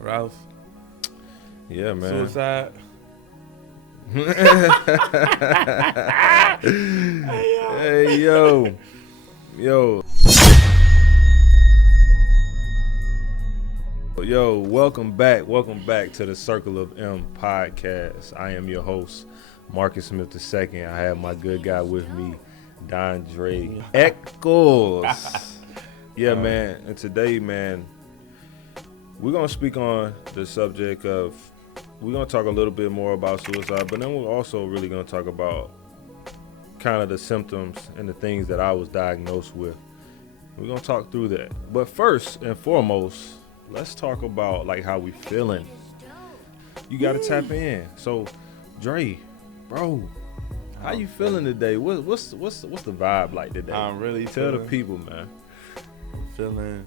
Ralph. Yeah, man. Suicide. Hey, yo. Yo, welcome back to the Circle of M podcast. I am your host, Marcus Smith II. I have my good guy with me, DONDRE ECHOLS. Yeah, man, and today, man, we're going to speak on the subject of, we're going to talk a little bit more about suicide, but then we're also really going to talk about kind of the symptoms and the things that I was diagnosed with. We're going to talk through that. But first and foremost, let's talk about like how we feeling. You got to tap in. So, Dre, bro, how you feeling today? What's the vibe like today? I'm really Tell the people, man. Feeling.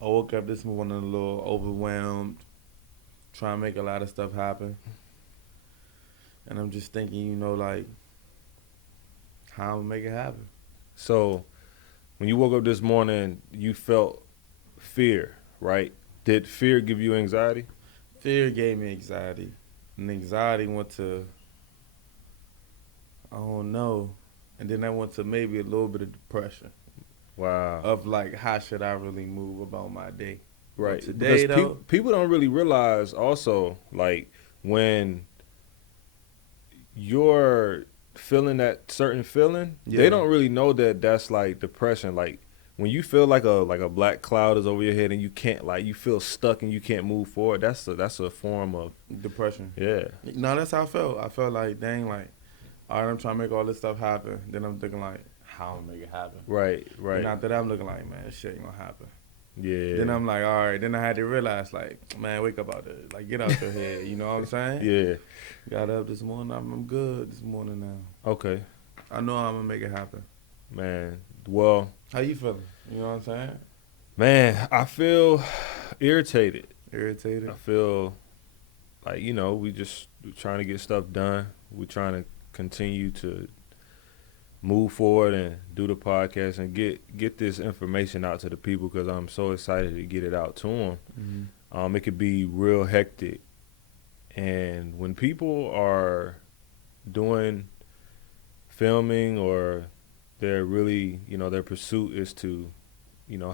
I woke up this morning a little overwhelmed, trying to make a lot of stuff happen, and I'm just thinking, like how I'm gonna make it happen. So, when you woke up this morning, you felt fear, right? Did fear give you anxiety? Fear gave me anxiety, and anxiety went to, I don't know, and then I went to maybe a little bit of depression. Wow. Of like, how should I really move about my day? Right. But today, because though, people don't really realize also, like, when you're feeling that certain feeling, they don't really know that that's like depression. Like, when you feel like a black cloud is over your head and you can't, like, you feel stuck and you can't move forward, that's a form of depression. Yeah. No, that's how I felt. I felt like, dang, like, all right, I'm trying to make all this stuff happen. Then I'm thinking like, how I'm gonna make it happen. Right. And after that, I'm looking like, man, this shit ain't gonna happen. Yeah. Then I'm like, all right. Then I had to realize, like, man, wake up out there. Like, get out your head. You know what I'm saying? Yeah. Got up this morning. I'm good this morning now. Okay. I know I'm gonna make it happen. Man, well. How you feeling? You know what I'm saying? Man, I feel irritated. Irritated? I feel like, we're trying to get stuff done. We're trying to continue to move forward and do the podcast and get this information out to the people because I'm so excited to get it out to them. Mm-hmm. It could be real hectic. And when people are doing filming or they're really, their pursuit is to,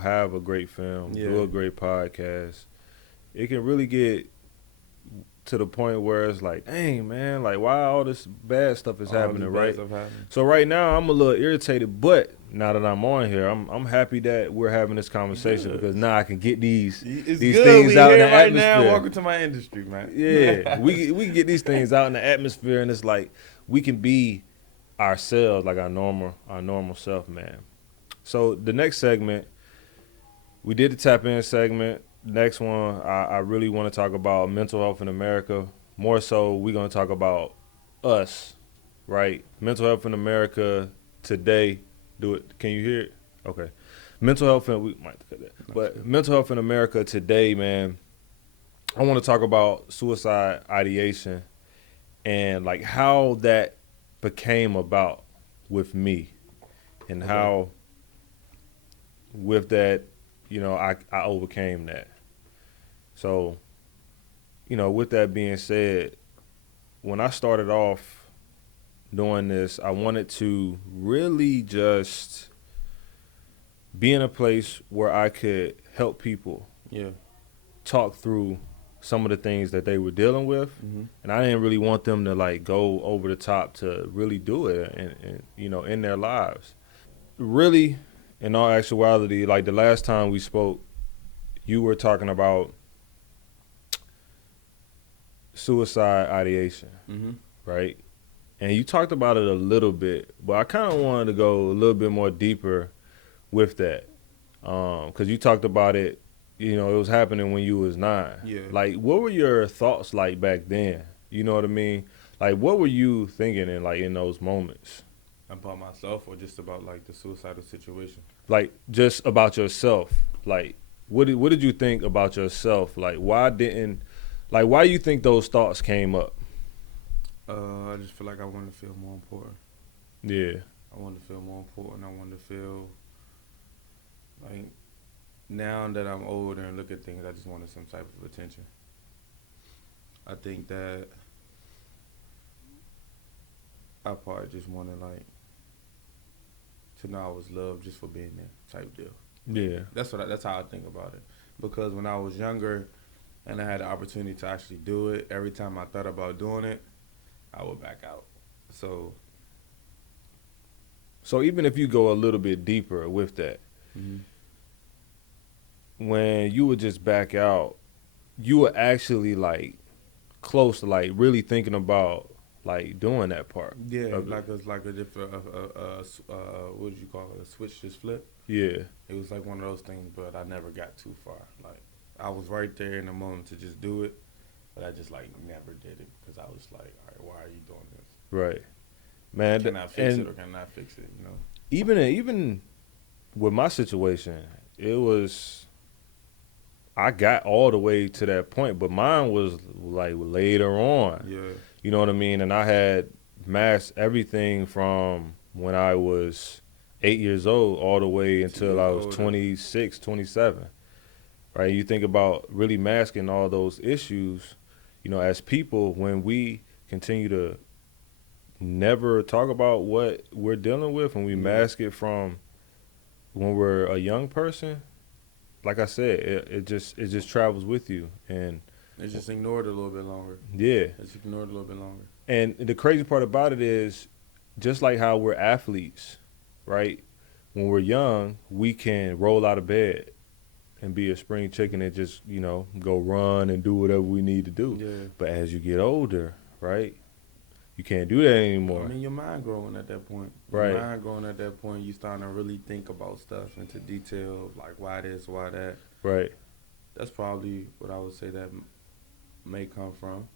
have a great film, do a great podcast, it can really get to the point where it's like, dang, man, like, why all this bad stuff is happening, right? So right now I'm a little irritated, but now that I'm on here, I'm happy that we're having this conversation because now I can get these things out in the atmosphere. Now, welcome to my industry, man. Yeah, we can get these things out in the atmosphere, and it's like we can be ourselves, like our normal self, man. So the next segment, we did the tap in segment. Next one, I really want to talk about mental health in America. More so, we're going to talk about us, right? Mental health in America today. Do it. Can you hear it? Okay. Mental health, we might cut that. But mental health in America today, man, I want to talk about suicide ideation and like how that became about with me and how with that, I overcame that. So, with that being said, when I started off doing this, I wanted to really just be in a place where I could help people talk through some of the things that they were dealing with. Mm-hmm. And I didn't really want them to like go over the top to really do it and in their lives. Really, in all actuality, like the last time we spoke, you were talking about suicide ideation, right? And you talked about it a little bit, but I kind of wanted to go a little bit more deeper with that, because you talked about it, it was happening when you was 9. Yeah. Like, what were your thoughts like back then? You know what I mean? Like, what were you thinking in those moments? About myself or just about like the suicidal situation? Like, just about yourself. Like, what did you think about yourself? Like, why do you think those thoughts came up? I just feel like I wanted to feel more important. Yeah. I wanted to feel more important. I wanted to feel like now that I'm older and look at things, I just wanted some type of attention. I think that I probably just wanted like to know I was loved just for being there, type deal. Yeah. That's how I think about it. Because when I was younger and I had the opportunity to actually do it, every time I thought about doing it, I would back out. So even if you go a little bit deeper with that, when you would just back out, you were actually like close to like really thinking about like doing that part. yeah, like it's like a different what did you call it? A switch just flip. Yeah. It was like one of those things, but I never got too far. Like I was right there in the moment to just do it, but I just like never did it because I was like, all right, why are you doing this? Right. Man, Can I fix it or can I fix it? You know. Even with my situation, it was I got all the way to that point, but mine was like later on. Yeah. You know what I mean? And I had masked everything from when I was 8 years old all the way until I was 26, 27. Right? You think about really masking all those issues, you know, as people, when we continue to never talk about what we're dealing with and we mask it from when we're a young person, like I said, it just travels with you, and it's just ignored a little bit longer. Yeah. It's ignored a little bit longer. And the crazy part about it is, just like how we're athletes, right? When we're young, we can roll out of bed and be a spring chicken and just, you know, go run and do whatever we need to do. Yeah. But as you get older, right, you can't do that anymore. I mean, your mind growing at that point. Right. Your mind growing at that point, you starting to really think about stuff into detail, like why this, why that. Right. That's probably what I would say that may come from.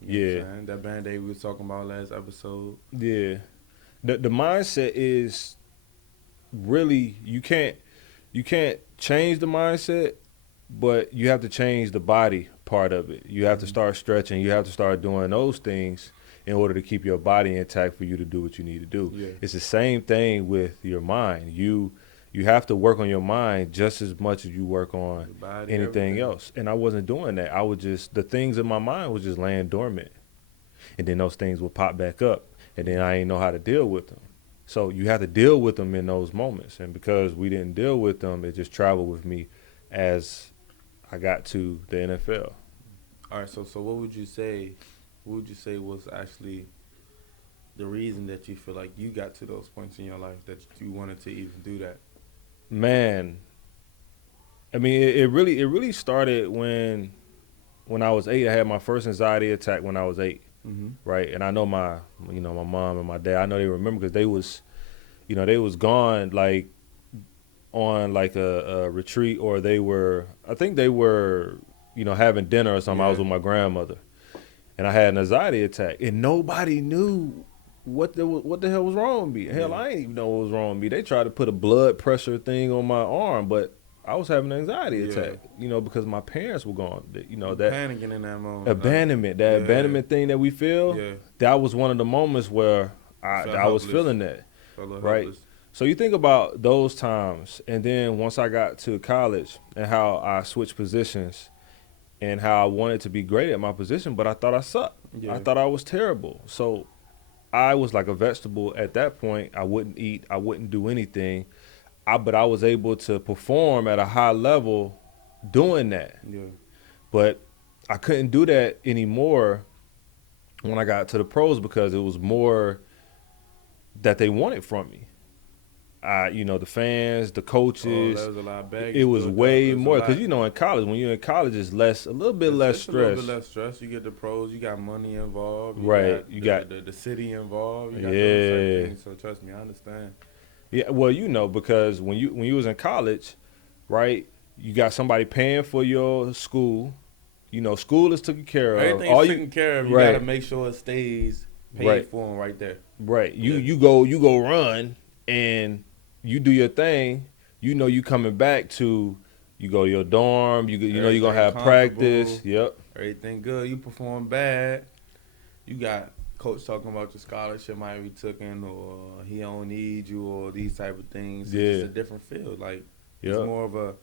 You know what I'm saying? That Band-Aid we was talking about last episode. Yeah. The mindset is really, you can't change the mindset, but you have to change the body part of it. You have to start stretching. You have to start doing those things in order to keep your body intact for you to do what you need to do. Yeah. It's the same thing with your mind. You have to work on your mind just as much as you work on body, anything everything. else. And I wasn't doing that. I would just, the things in my mind was just laying dormant. And then those things would pop back up. And then I didn't know how to deal with them. So you have to deal with them in those moments. And because we didn't deal with them, it just traveled with me as I got to the NFL. All right, so what would you say? What would you say was actually the reason that you feel like you got to those points in your life that you wanted to even do that? Man, I mean, it really started when I was 8. I had my first anxiety attack when I was 8. Right, and I know my mom and my dad, I know they remember because they was gone like on like a retreat, or I think they were having dinner or something. Yeah. I was with my grandmother, and I had an anxiety attack, and nobody knew what the hell was wrong with me. Hell, I didn't even know what was wrong with me. They tried to put a blood pressure thing on my arm, but I was having an anxiety attack, because my parents were gone. That Panicking in that moment. Abandonment, abandonment thing that we feel. Yeah. That was one of the moments where I was feeling that. Right. Helpless. So you think about those times, and then once I got to college and how I switched positions and how I wanted to be great at my position, but I thought I sucked. Yeah. I thought I was terrible. So I was like a vegetable at that point. I wouldn't eat. I wouldn't do anything. But I was able to perform at a high level doing that. Yeah. But I couldn't do that anymore when I got to the pros because it was more that they wanted from me. The fans, the coaches. That was a lot of baggage. It was way more because in college, when you're in college, it's a little bit less stress. A little bit less stress. You get the pros. You got money involved. You got the city involved. You got those certain things. So trust me, I understand. Yeah, well, because when you was in college, right, you got somebody paying for your school. School is taken care of. Everything's taken care of. You got to make sure it stays paid for them right there. Right. You go run and you do your thing. You coming back to you go to your dorm. You're gonna have practice. Yep. Everything good. You perform bad. You got coach talking about your scholarship might be taken, or he don't need you, or these type of things. It's just a different field. Like it's more of a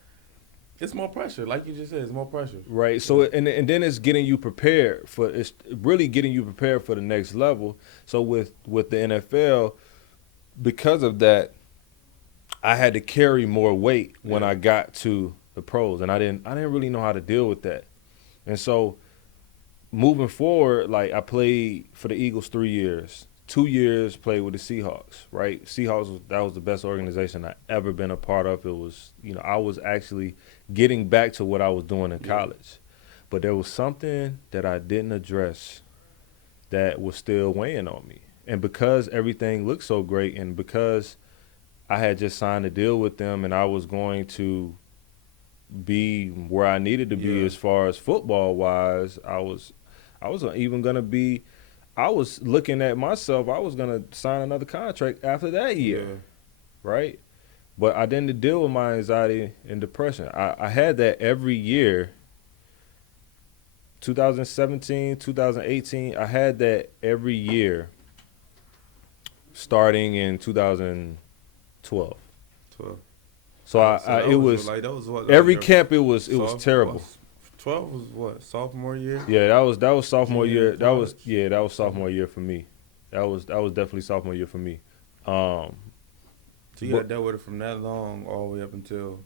It's more pressure, like you just said. It's more pressure. Right. So and then it's getting you prepared for it's really getting you prepared for the next level. So with the NFL, because of that, I had to carry more weight when I got to the pros, and I didn't really know how to deal with that. And so moving forward, like I played for the Eagles 3 years. 2 years played with the Seahawks, right? Seahawks, that was the best organization I ever been a part of. It was, I was actually getting back to what I was doing in college. But there was something that I didn't address that was still weighing on me. And because everything looked so great, and because I had just signed a deal with them and I was going to be where I needed to be as far as football-wise, I was even going to be – I was looking at myself, I was going to sign another contract after that year, right? But I didn't deal with my anxiety and depression. I had that every year, 2017, 2018, I had that every year starting in 2012. 12. So it was like, that was what, every camp it was terrible. 12 was what, sophomore year? Yeah, that was sophomore year. That was sophomore year for me. That was definitely sophomore year for me. So you got dealt with it from that long all the way up until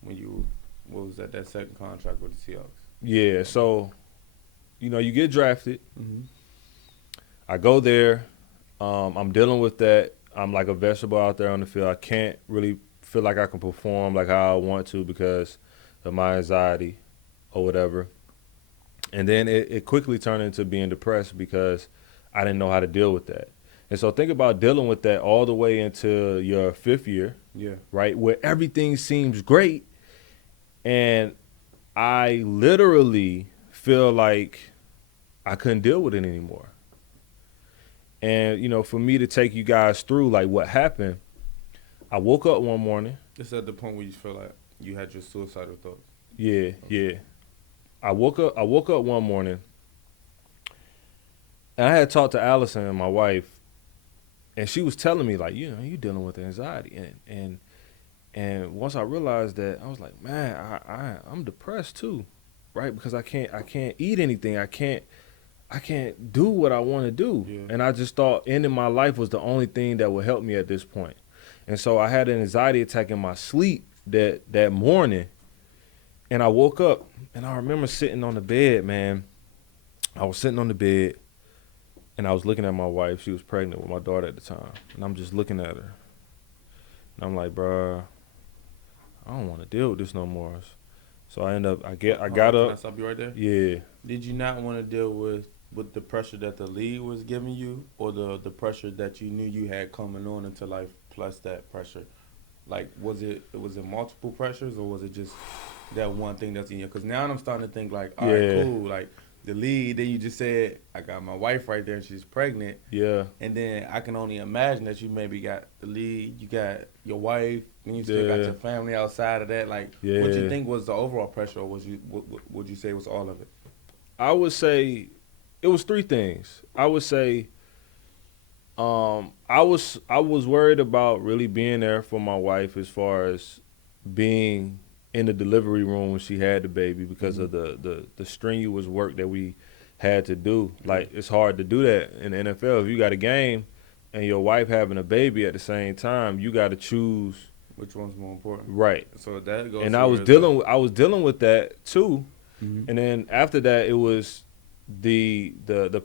when you that second contract with the Seahawks? Yeah, so you get drafted. I go there. I'm dealing with that. I'm like a vegetable out there on the field. I can't really feel like I can perform like how I want to because of my anxiety or whatever. And then it quickly turned into being depressed because I didn't know how to deal with that. And so think about dealing with that all the way into your 5th year, right, where everything seems great. And I literally feel like I couldn't deal with it anymore. And, for me to take you guys through, like, what happened, I woke up one morning. It's at the point where you feel like you had your suicidal thoughts. Yeah, yeah. I woke up one morning, and I had talked to Allison, my wife, and she was telling me, like, you're dealing with anxiety. And once I realized that, I was like, man, I'm depressed too, right? Because I can't eat anything. I can't do what I want to do. Yeah. And I just thought ending my life was the only thing that would help me at this point. And so I had an anxiety attack in my sleep that morning. And I woke up, and I remember sitting on the bed, man. I was sitting on the bed, and I was looking at my wife. She was pregnant with my daughter at the time. And I'm just looking at her. And I'm like, bruh, I don't want to deal with this no more. So I got up. Can I stop you right there? Yeah. Did you not want to deal with the pressure that the league was giving you, or the pressure that you knew you had coming on into life plus that pressure? Like, was it multiple pressures, or was it just that one thing that's in you? Because now I'm starting to think, like, all right, cool. Like, the lead, then you just said, I got my wife right there and she's pregnant. Yeah. And then I can only imagine that you maybe got the lead, you got your wife, and you still got your family outside of that. Like, what do you think was the overall pressure, or would you say it was all of it? I would say it was 3 things. I would say I was worried about really being there for my wife as far as being in the delivery room when she had the baby because of the strenuous work that we had to do. Like, it's hard to do that in the NFL. If you got a game and your wife having a baby at the same time, you got to choose which one's more important. Right. So that goes. And I was dealing with that too. And then after that, it was the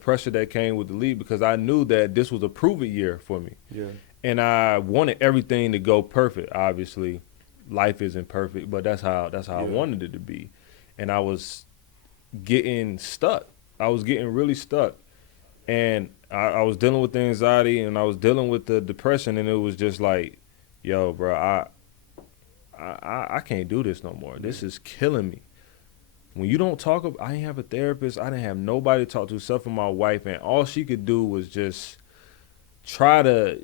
pressure that came with the league because I knew that this was a prove-it year for me. Yeah. And I wanted everything to go perfect. Obviously, life isn't perfect, but that's how I wanted it to be. And I was getting stuck. I was getting really stuck. And I was dealing with the anxiety and I was dealing with the depression, and it was just like, yo, bro, I can't do this no more. This is killing me. When you don't talk, I didn't have a therapist. I didn't have nobody to talk to except for my wife, and all she could do was just try to,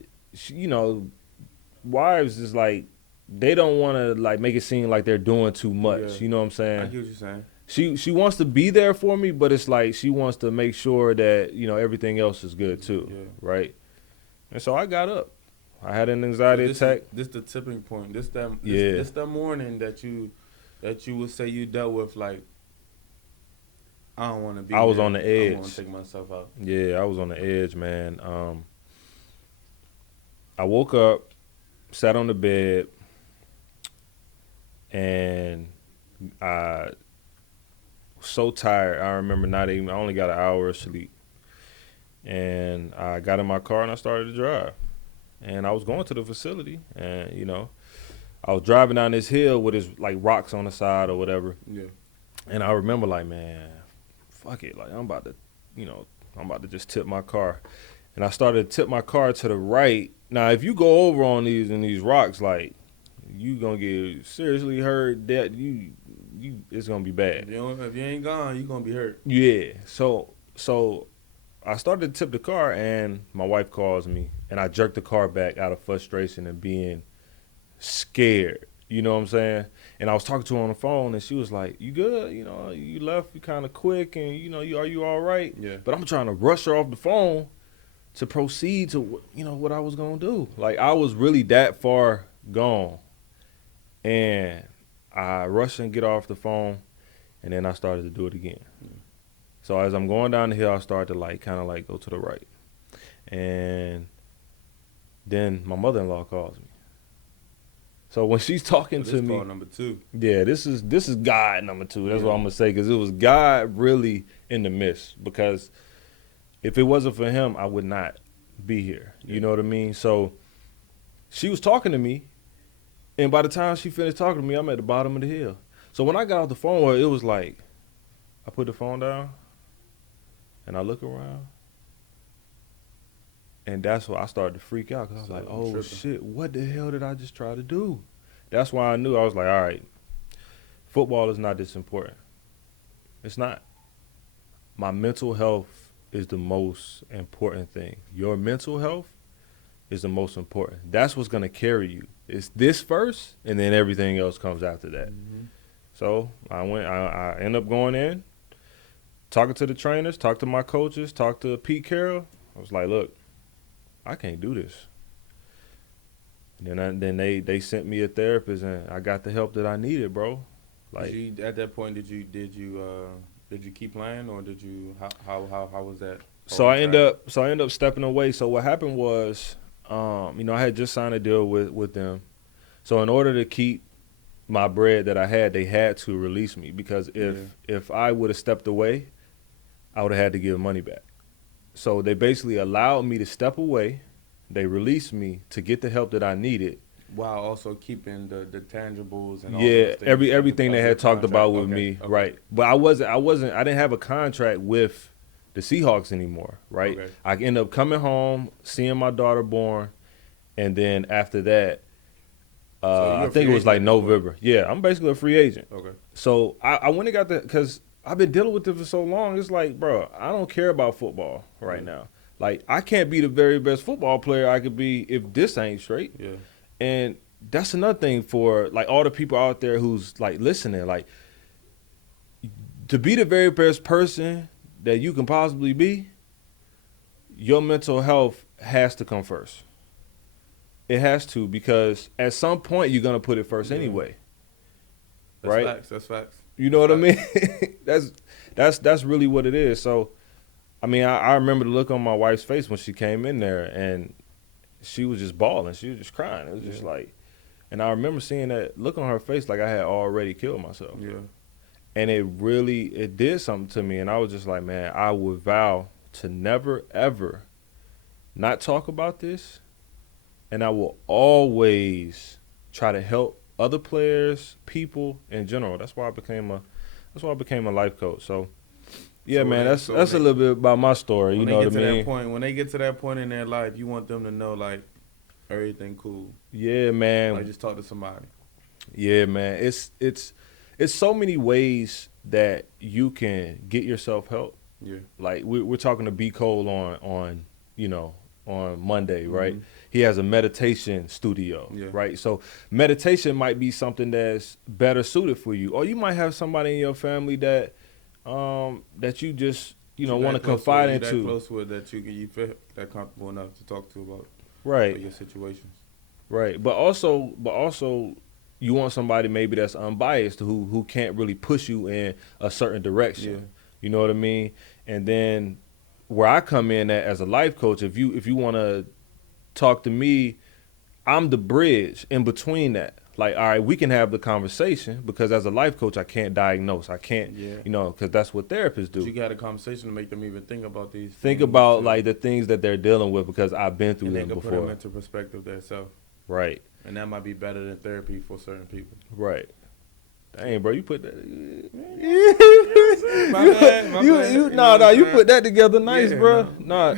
wives is like, they don't want to like make it seem like they're doing too much. Yeah. You know what I'm saying? I get what you're saying. She wants to be there for me, but it's like she wants to make sure that, everything else is good too, right? And so I got up. I had an anxiety attack. This the tipping point. This that morning that you that you would say you dealt with, like, I don't want to be I was here. on the I want edge. to take myself out. Yeah, I was on the edge, man. I woke up, sat on the bed, and I was so tired. I remember not even, I only got an hour of sleep. And I got in my car and I started to drive. And I was going to the facility, and, you know, I was driving down this hill with this, like, rocks on the side or whatever. Yeah. And I remember, like, man, fuck it. Like, I'm about to just tip my car. And I started to tip my car to the right. Now, if you go over on these rocks, like, you gonna get seriously hurt. That it's gonna be bad. If you ain't gone, you gonna be hurt. Yeah. So I started to tip the car, and my wife calls me, and I jerked the car back out of frustration and being scared. You know what I'm saying? And I was talking to her on the phone, and she was like, "You good? You know, you left you kind of quick, and you know, are you all right?" Yeah. But I'm trying to rush her off the phone to proceed to, you know, what I was gonna do. Like, I was really that far gone, and I rushed and get off the phone, and then I started to do it again. So as I'm going down the hill, I started to, like, kind of like go to the right, and then my mother-in-law calls me. So when she's talking So to this me, call number 2. yeah, this is God number 2. That's Yeah. what I'm gonna say, because it was God really in the midst. Because if it wasn't for Him, I would not be here. You know what I mean? So she was talking to me, and by the time she finished talking to me, I'm at the bottom of the hill. So when I got off the phone, well, it was like I put the phone down, and I look around, and that's why I started to freak out, because I was like, oh, tripping. shit, what the hell did I just try to do? That's why I knew. I was like, all right, football is not this important. It's not. My mental health is the most important thing. Your mental health is the most important. That's what's going to carry you. It's this first, and then everything else comes after that. Mm-hmm. So I end up going in, talking to the trainers, talked to my coaches, talked to Pete Carroll. I was like, look, I can't do this. And then they sent me a therapist, and I got the help that I needed, bro. Like, At that point, did you keep playing, or did you how was that? So I end up stepping away. So what happened was, you know, I had just signed a deal with them. So in order to keep my bread that I had, they had to release me, because if I would have stepped away, I would have had to give money back. So they basically allowed me to step away. They released me to get the help that I needed, while also keeping the tangibles and all yeah, those things, everything they had talked about with me, okay. right? But I didn't have a contract with the Seahawks anymore, right? Okay. I ended up coming home, seeing my daughter born, and then after that, I think it was like November. Yeah, I'm basically a free agent. Okay. So I went and got because I've been dealing with it for so long. It's like, bro, I don't care about football right now. Like, I can't be the very best football player I could be if this ain't straight. Yeah. And that's another thing for, like, all the people out there who's, like, listening. Like, to be the very best person that you can possibly be, your mental health has to come first. It has to, because at some point you're going to put it first anyway. That's right? Facts. That's facts. You know what I mean? That's really what it is. So, I mean, I remember the look on my wife's face when she came in there, and she was just bawling. She was just crying. It was just like, and I remember seeing that look on her face like I had already killed myself. Yeah. And it did something to me, and I was just like, man, I would vow to never, ever not talk about this, and I will always try to help other players, people in general. That's why I became a life coach. So, yeah, so man, that's a little bit about my story. You know what I mean? When they get to that point in their life, you want them to know, like, everything cool. Yeah, man. Like, just talk to somebody. Yeah, man. It's so many ways that you can get yourself help. Yeah. Like, we're talking to B. Cole on Monday, right? He has a meditation studio, right? So meditation might be something that's better suited for you, or you might have somebody in your family that you just want to confide into. That close with that you feel that comfortable enough to talk to about right your situations. Right, but also somebody maybe that's unbiased who can't really push you in a certain direction. Yeah. You know what I mean? And then where I come in at as a life coach, if you want to talk to me, I'm the bridge in between that. Like, all right, we can have the conversation because as a life coach, I can't diagnose. I can't, because that's what therapists do. But you got a conversation to make them even think about these Think things about, too. like, the things that they're dealing with because I've been through And they them can before. put them into perspective themselves. Right. And that might be better than therapy for certain people. Right. Dang, bro, you put that. My bad. You put that together nice, Yeah, bro. Nah,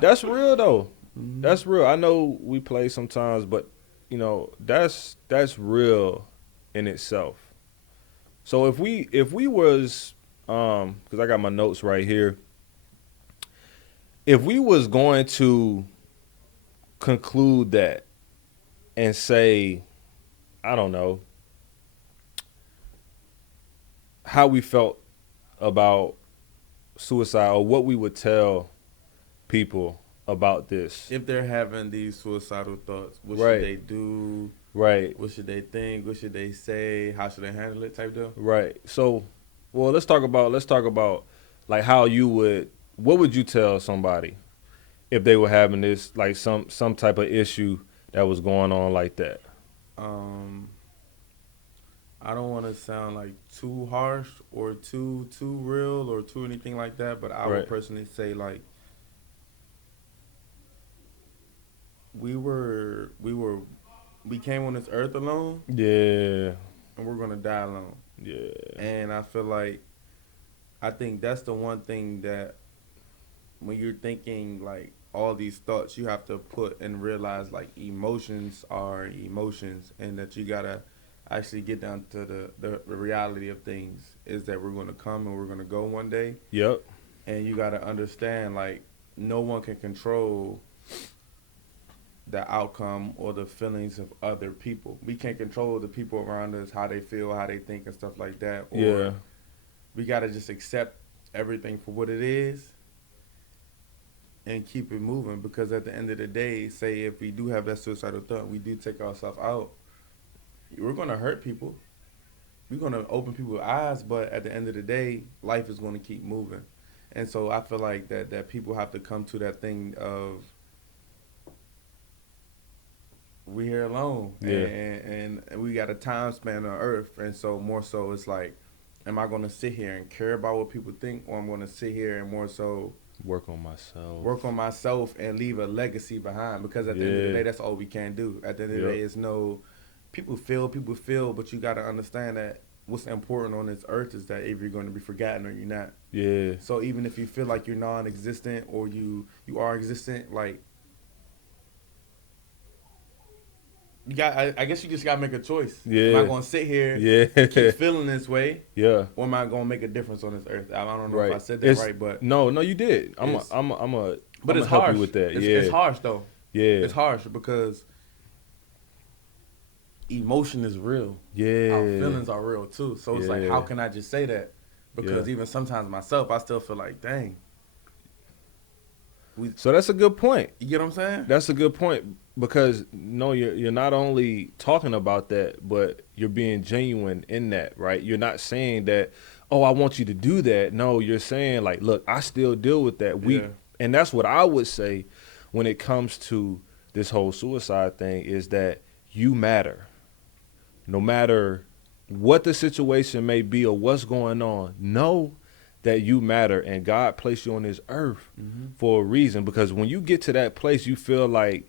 that's real though. Mm-hmm. That's real. I know we play sometimes, but that's real in itself. So if we was because I got my notes right here. If we was going to conclude that and say, I don't know, how we felt about suicide or what we would tell people about this. If they're having these suicidal thoughts, what Right. should they do? Right. What should they think? What should they say? How should they handle it? Type deal. Right. So, well, let's talk about like how what would you tell somebody if they were having this, like some type of issue that was going on like that? I don't want to sound like too harsh or too real or too anything like that, but I would personally say, like, we came on this earth alone. Yeah. And we're gonna die alone. Yeah. And I think that's the one thing that when you're thinking like all these thoughts, you have to put and realize like emotions are emotions, and that you gotta actually get down to the reality of things is that we're gonna come and we're gonna go one day. Yep. And you gotta understand, like, no one can control the outcome or the feelings of other people. We can't control the people around us, how they feel, how they think, and stuff like that. Or we gotta just accept everything for what it is and keep it moving, because at the end of the day, say if we do have that suicidal thought, we do take ourselves out, we're gonna hurt people. We're gonna open people's eyes, but at the end of the day, life is gonna keep moving. And so I feel like that people have to come to that thing of, we here alone, and we got a time span on earth, and so more so it's like, am I going to sit here and care about what people think, or I'm going to sit here and more so work on myself and leave a legacy behind? Because at the end of the day, that's all we can do. At the end of the day, it's people feel, but you got to understand that what's important on this earth is that if you're going to be forgotten or you're not. Yeah. So even if you feel like you're non-existent or you are existent, like, I guess you just gotta make a choice. Yeah. Am I gonna sit here keep feeling this way? Yeah. Or am I gonna make a difference on this earth? I don't know if I said that right, but no, you did. I'm it's help harsh you with that. It's harsh though. Yeah. It's harsh because emotion is real. Yeah. Our feelings are real too. So it's like, how can I just say that? Because even sometimes myself, I still feel like, dang. So that's a good point. You get what I'm saying? That's a good point, because you're not only talking about that, but you're being genuine in that, right? You're not saying that, oh, I want you to do that. No, you're saying like, look, I still deal with that. And that's what I would say when it comes to this whole suicide thing, is that you matter. No matter what the situation may be or what's going on, know that you matter, and God placed you on this earth for a reason. Because when you get to that place, you feel like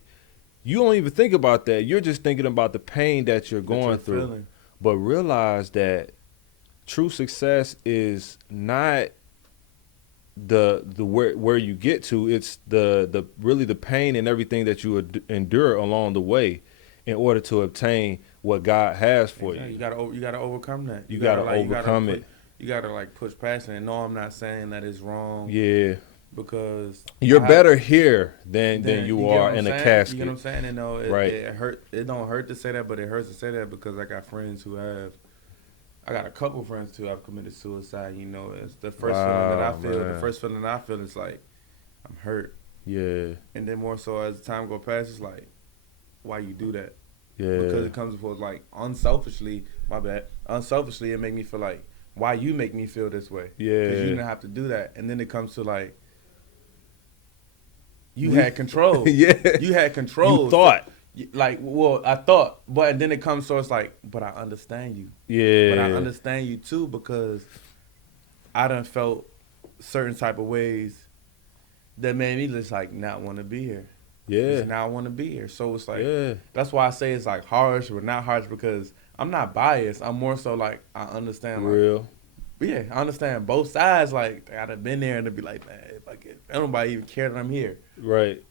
you don't even think about that. You're just thinking about the pain that you're going through. Feeling. But realize that true success is not the where you get to. It's the really the pain and everything that you endure along the way in order to obtain what God has for you. You gotta overcome that. You gotta overcome it. You gotta like push past it. And no, I'm not saying that it's wrong. Yeah. Because you're better here than you are in a casket. You get what I'm saying? And no, it hurt. It don't hurt to say that, but it hurts to say that because I got friends who have. I got a couple friends who have committed suicide. You know, it's the first feeling that I feel. Man. The first feeling I feel is like, I'm hurt. Yeah. And then more so as time goes past, it's like, why you do that? Yeah. Because it comes with like unselfishly, my bad. Unselfishly, it make me feel like, why you make me feel this way? Yeah. Because you didn't have to do that. And then it comes to like, you had control. Yeah. You had control. You thought. Like, well, I thought, but then it comes, so it's like, but I understand you. Yeah. But I understand you too, because I done felt certain type of ways that made me just like not want to be here. Yeah. Just now want to be here. So it's like, Yeah. that's why I say it's like harsh or not harsh, because I'm not biased. I'm more so like, I understand. Like, Real. yeah, I understand both sides. Like, I'd have been there and it'd be like, man, if I get, nobody even care that I'm here. Right.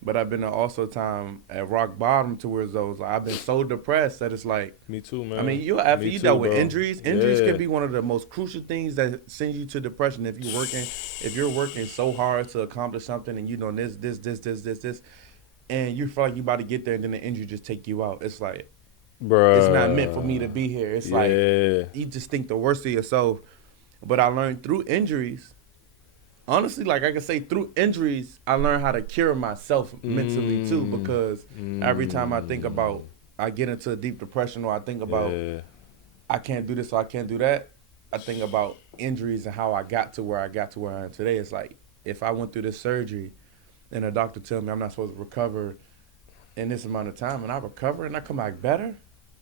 But I've been also time at rock bottom to where those, like, I've been so depressed that it's like, Me too, man. I mean, after Me you too, dealt with bro. injuries can be one of the most crucial things that send you to depression. If you're working so hard to accomplish something and you know this, and you feel like you about to get there and then the injury just take you out. It's like, Bruh. it's not meant for me to be here. It's like, you just think the worst of yourself. But I learned through injuries, honestly, like I can say through injuries, I learned how to cure myself mentally too, because every time I think about, I get into a deep depression or I think about, I can't do this or I can't do that, I think about injuries and how I got to where I am today. It's like, if I went through this surgery and a doctor tell me I'm not supposed to recover in this amount of time and I recover and I come back better,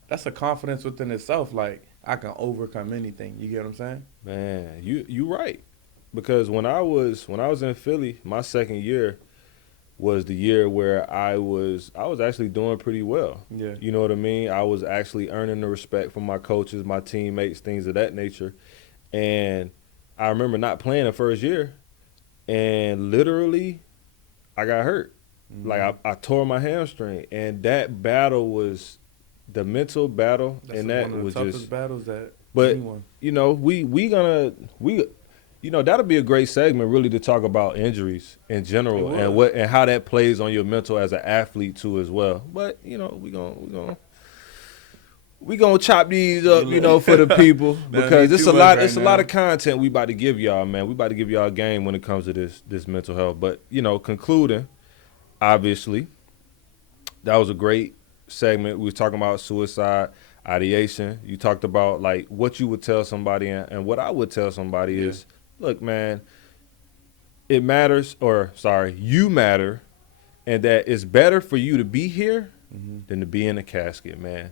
that's a confidence within itself. Like, I can overcome anything. You get what I'm saying? Man, you right. Because when I was in Philly, my second year was the year where I was actually doing pretty well. Yeah. You know what I mean? I was actually earning the respect from my coaches, my teammates, things of that nature. And I remember not playing the first year, and literally I got hurt. Mm-hmm. Like I tore my hamstring, and that battle was the mental battle, That's and one that of the was toughest just. battles that But anyone. you know, we you know, that'll be a great segment really to talk about injuries in general and how that plays on your mental as an athlete too as well. But you know, we gonna chop these up, you know, for the people because it's a lot of content we about to give y'all, man. We about to give y'all a game when it comes to this mental health. But you know, concluding, obviously, that was a great segment. We was talking about suicide ideation. You talked about like what you would tell somebody, and what I would tell somebody is, look, man, you matter, and that it's better for you to be here than to be in a casket, man.